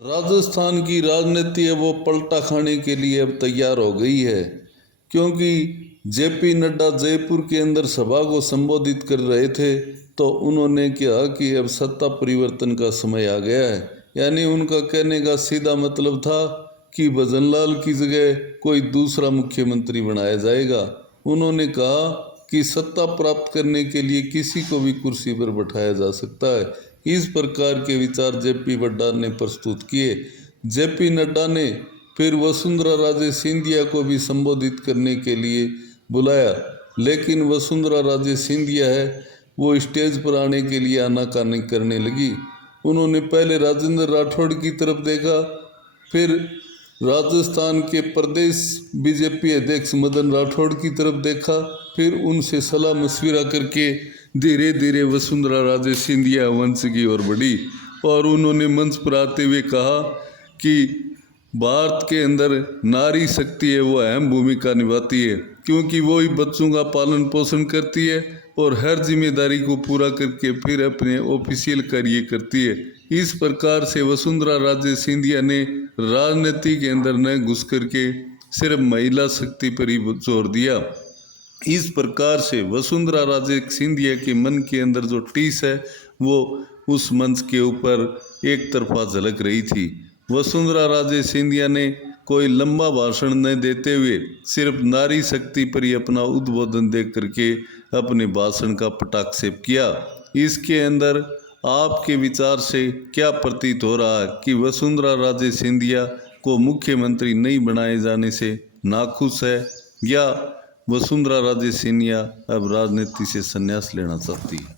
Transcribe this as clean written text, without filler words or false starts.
राजस्थान की राजनीति है वो पलटा खाने के लिए अब तैयार हो गई है, क्योंकि जेपी नड्डा जयपुर के अंदर सभा को संबोधित कर रहे थे तो उन्होंने कहा कि अब सत्ता परिवर्तन का समय आ गया है। यानी उनका कहने का सीधा मतलब था कि भजनलाल की जगह कोई दूसरा मुख्यमंत्री बनाया जाएगा। उन्होंने कहा कि सत्ता प्राप्त करने के लिए किसी को भी कुर्सी पर बैठाया जा सकता है। इस प्रकार के विचार जेपी नड्डा ने प्रस्तुत किए। जेपी नड्डा ने फिर वसुंधरा राजे सिंधिया को भी संबोधित करने के लिए बुलाया, लेकिन वसुंधरा राजे सिंधिया है वो स्टेज पर आने के लिए आनाकानी करने लगी। उन्होंने पहले राजेंद्र राठौड़ की तरफ देखा, फिर राजस्थान के प्रदेश बीजेपी अध्यक्ष मदन राठौड़ की तरफ देखा, फिर उनसे सलाह मशविरा करके धीरे धीरे वसुंधरा राजे सिंधिया वंश की ओर बढ़ी और उन्होंने मंच पर आते हुए कहा कि भारत के अंदर नारी शक्ति है वो अहम भूमिका निभाती है, क्योंकि वो ही बच्चों का पालन पोषण करती है और हर जिम्मेदारी को पूरा करके फिर अपने ऑफिशियल कार्य करती है। इस प्रकार से वसुंधरा राजे सिंधिया ने राजनीति के अंदर न घुस करके सिर्फ महिला शक्ति पर ही जोर दिया। इस प्रकार से वसुंधरा राजे सिंधिया के मन के अंदर जो टीस है वो उस मंच के ऊपर एक तरफा झलक रही थी। वसुंधरा राजे सिंधिया ने कोई लंबा भाषण न देते हुए सिर्फ नारी शक्ति पर ही अपना उद्बोधन दे करके अपने भाषण का पटाक्षेप किया। इसके अंदर आपके विचार से क्या प्रतीत हो रहा है कि वसुंधरा राजे सिंधिया को मुख्यमंत्री नहीं बनाए जाने से नाखुश है, या वसुंधरा राजे सिंधिया अब राजनीति से संन्यास लेना चाहती है?